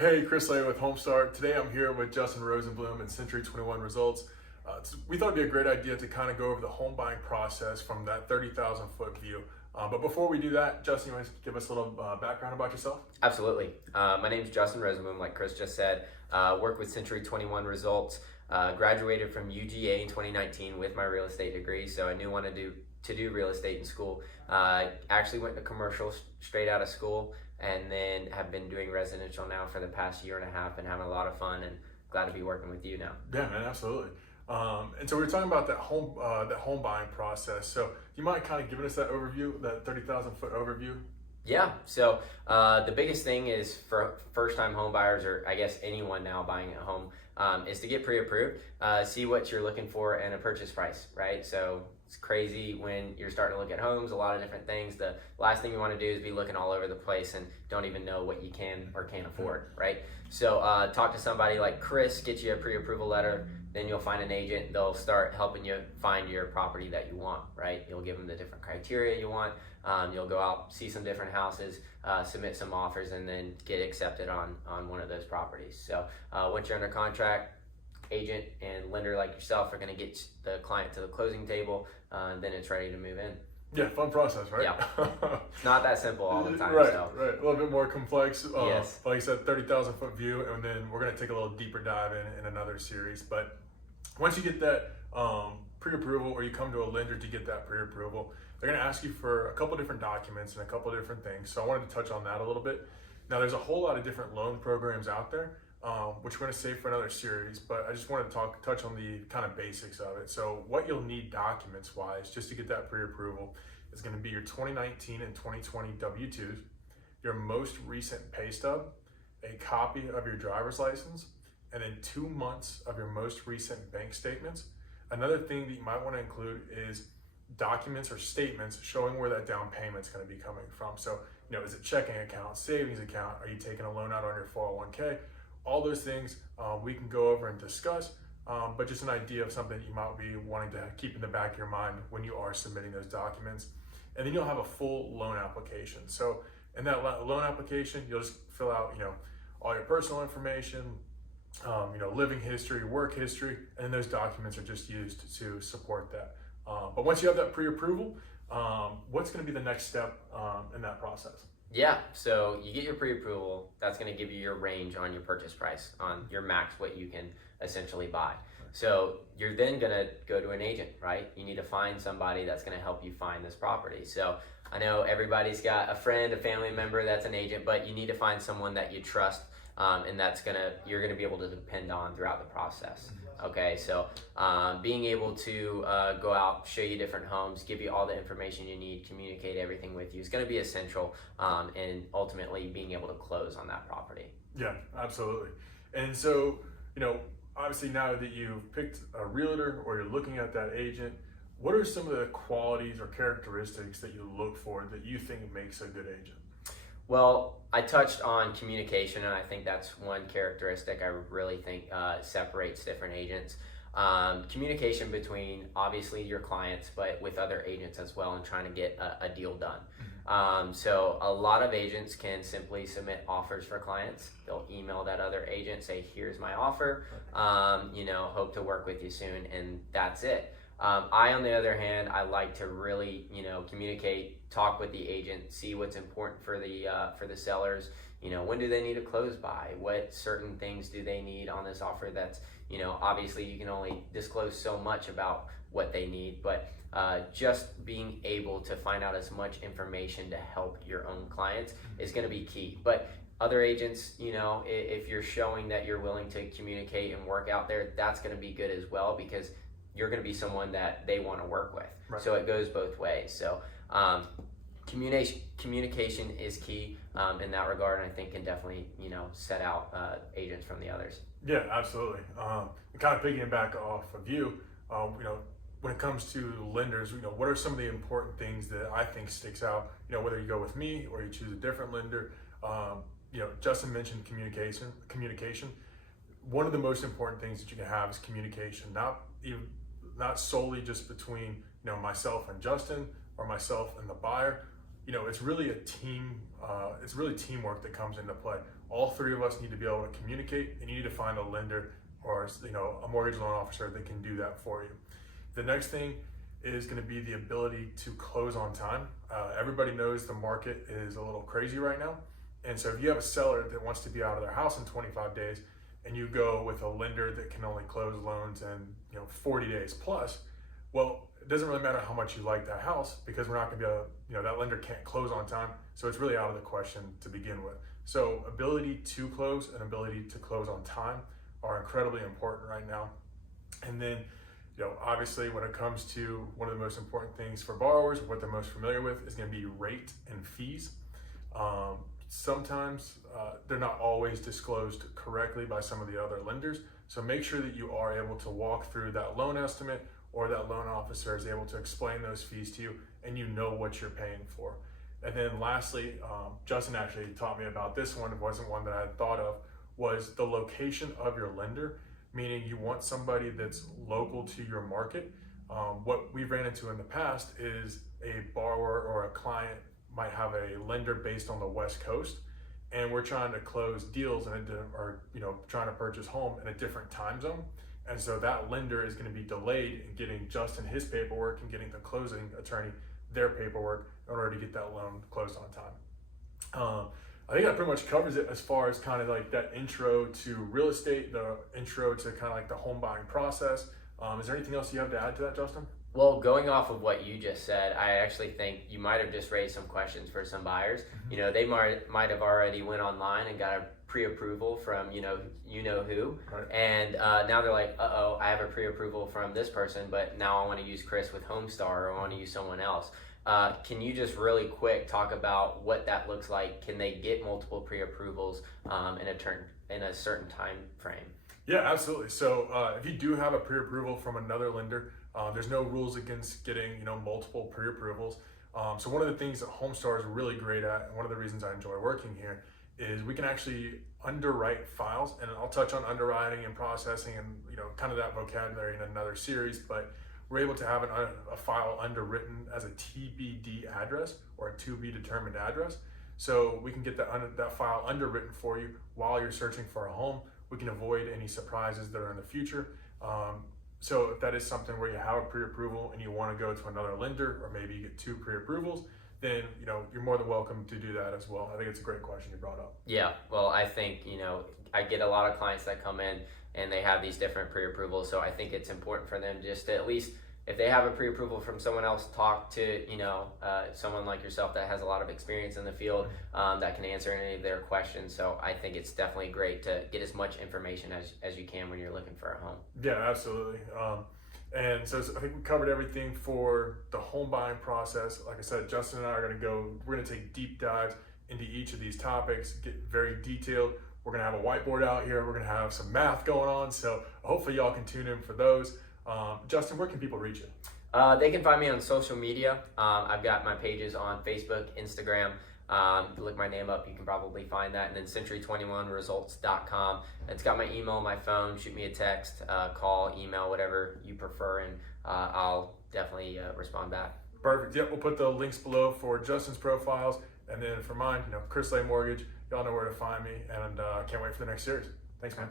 Hey, Chris.laye with Homestar. Today I'm here with Justin Rosenblum and Century 21 Results. We thought it'd be a great idea to kind of go over the home buying process from that 30,000 foot view. But before we do that, Justin, you want to give us a little background about yourself? Absolutely. My name is Justin Rosenblum, like Chris just said. Work with Century 21 Results. Graduated from UGA in 2019 with my real estate degree, so I knew I wanted to do real estate in school. Actually went to commercial straight out of school, and then have been doing residential now for the past year and a half, and having a lot of fun, and glad to be working with you now. Yeah, man, absolutely. And so we were talking about that home buying process. So do you mind kind of giving us that overview, that 30,000 foot overview? Yeah, so the biggest thing is for first-time home buyers, or I guess anyone now buying a home, is to get pre-approved, see what you're looking for and a purchase price, right? So it's crazy when you're starting to look at homes, a lot of different things. The last thing you want to do is be looking all over the place and don't even know what you can or can't afford, right? So talk to somebody like Chris, get you a pre-approval letter, then you'll find an agent. They'll start helping you find your property that you want, right? You'll give them the different criteria you want. You'll go out, see some different houses, submit some offers, and then get accepted on one of those properties. So once you're under contract, agent and lender like yourself are going to get the client to the closing table, and then it's ready to move in. Yeah, fun process, right? Yeah, it's not that simple all the time. Right, so. right. A little bit more complex. Yes. Like I said, 30,000 foot view, and then we're going to take a little deeper dive in another series. But once you get that pre-approval, or you come to a lender to get that pre-approval, they're going to ask you for a couple different documents and a couple different things. So I wanted to touch on that a little bit. Now, there's a whole lot of different loan programs out there, which we're going to save for another series, but I just want to touch on the kind of basics of it. So what you'll need documents wise, just to get that pre-approval, is going to be your 2019 and 2020 W-2s, your most recent pay stub, a copy of your driver's license, and then 2 months of your most recent bank statements. Another thing that you might want to include is documents or statements showing where that down payment is going to be coming from. So, is it checking account, savings account? Are you taking a loan out on your 401k? All those things we can go over and discuss, but just an idea of something you might be wanting to keep in the back of your mind when you are submitting those documents. And then you'll have a full loan application. So in that loan application, you'll just fill out, all your personal information, living history, work history, and then those documents are just used to support that. But once you have that pre-approval, what's going to be the next step in that process? Yeah, so you get your pre-approval. That's going to give you your range on your purchase price, on your max, what you can essentially buy. So you're then going to go to an agent, right? You need to find somebody that's going to help you find this property. So I know everybody's got a friend, a family member that's an agent, but you need to find someone that you trust, and you're going to be able to depend on throughout the process. Okay, so being able to go out, show you different homes, give you all the information you need, communicate everything with you is going to be essential, and ultimately being able to close on that property. Yeah, absolutely. And so, obviously now that you've picked a realtor or you're looking at that agent, what are some of the qualities or characteristics that you look for that you think makes a good agent? Well, I touched on communication, and I think that's one characteristic I really think separates different agents. Communication between obviously your clients, but with other agents as well, and trying to get a deal done. So a lot of agents can simply submit offers for clients. They'll email that other agent, say, here's my offer, hope to work with you soon, and that's it. I, on the other hand, I like to really, communicate, talk with the agent, see what's important for the sellers. When do they need to close by? What certain things do they need on this offer? That's, obviously you can only disclose so much about what they need, but just being able to find out as much information to help your own clients is going to be key. But other agents, if you're showing that you're willing to communicate and work out there, that's going to be good as well, because you're going to be someone that they want to work with. Right. So it goes both ways. So communication is key in that regard, and I think can definitely set out agents from the others. Yeah, absolutely. And kind of picking back off of you, when it comes to lenders, what are some of the important things that I think sticks out? Whether you go with me or you choose a different lender. Justin mentioned communication. One of the most important things that you can have is communication, not solely just between myself and Justin, or myself and the buyer. It's really a team. It's really teamwork that comes into play. all three of us need to be able to communicate, and you need to find a lender or a mortgage loan officer that can do that for you. The next thing is going to be the ability to close on time. Everybody knows the market is a little crazy right now. And so if you have a seller that wants to be out of their house in 25 days and you go with a lender that can only close loans in 40 days plus, well, it doesn't really matter how much you like that house, because we're not going to be able to, that lender can't close on time. So it's really out of the question to begin with. So ability to close and ability to close on time are incredibly important right now. And then, obviously when it comes to one of the most important things for borrowers, what they're most familiar with is going to be rate and fees. Sometimes they're not always disclosed correctly by some of the other lenders. So make sure that you are able to walk through that loan estimate, or that loan officer is able to explain those fees to you and you know what you're paying for. And then lastly, Justin actually taught me about this one. It wasn't one that I had thought of, was the location of your lender, meaning you want somebody that's local to your market. What we've ran into in the past is a borrower or a client might have a lender based on the West Coast, and we're trying to close deals or trying to purchase home in a different time zone. And so that lender is going to be delayed in getting Justin his paperwork and getting the closing attorney their paperwork in order to get that loan closed on time. I think that pretty much covers it as far as kind of like that intro to real estate, the intro to kind of like the home buying process. Is there anything else you have to add to that, Justin? Well, going off of what you just said, I actually think you might have just raised some questions for some buyers. Mm-hmm. They might have already went online and got a pre-approval from you know who, Right. and now they're like, uh-oh, I have a pre-approval from this person, but now I want to use Chris with Homestar, or I want to use someone else. Can you just really quick talk about what that looks like? Can they get multiple pre-approvals in a certain time frame? Yeah, absolutely. So if you do have a pre-approval from another lender, there's no rules against getting multiple pre-approvals. So one of the things that Homestar is really great at, and one of the reasons I enjoy working here, is we can actually underwrite files. And I'll touch on underwriting and processing and kind of that vocabulary in another series, but we're able to have a file underwritten as a TBD address, or a to be determined address. So we can get that file underwritten for you while you're searching for a home. We can avoid any surprises that are in the future. So if that is something where you have a pre-approval and you want to go to another lender, or maybe you get 2 pre-approvals, then you're more than welcome to do that as well. I think it's a great question you brought up. Yeah, well, I think I get a lot of clients that come in and they have these different pre-approvals, so I think it's important for them just to, at least if they have a pre-approval from someone else, talk to someone like yourself that has a lot of experience in the field, that can answer any of their questions. So I think it's definitely great to get as much information as you can when you're looking for a home. Yeah, absolutely. And so I think we covered everything for the home buying process. Like I said, Justin and I are we're going to take deep dives into each of these topics, get very detailed. We're going to have a whiteboard out here. We're going to have some math going on. So hopefully y'all can tune in for those. Justin, where can people reach you? They can find me on social media. I've got my pages on Facebook, Instagram. If you look my name up, you can probably find that. And then century21results.com. It's got my email, my phone. Shoot me a text, call, email, whatever you prefer, and I'll definitely respond back. Perfect. Yep, we'll put the links below for Justin's profiles, and then for mine, Chris.laye Mortgage. Y'all know where to find me, and can't wait for the next series. Thanks, man.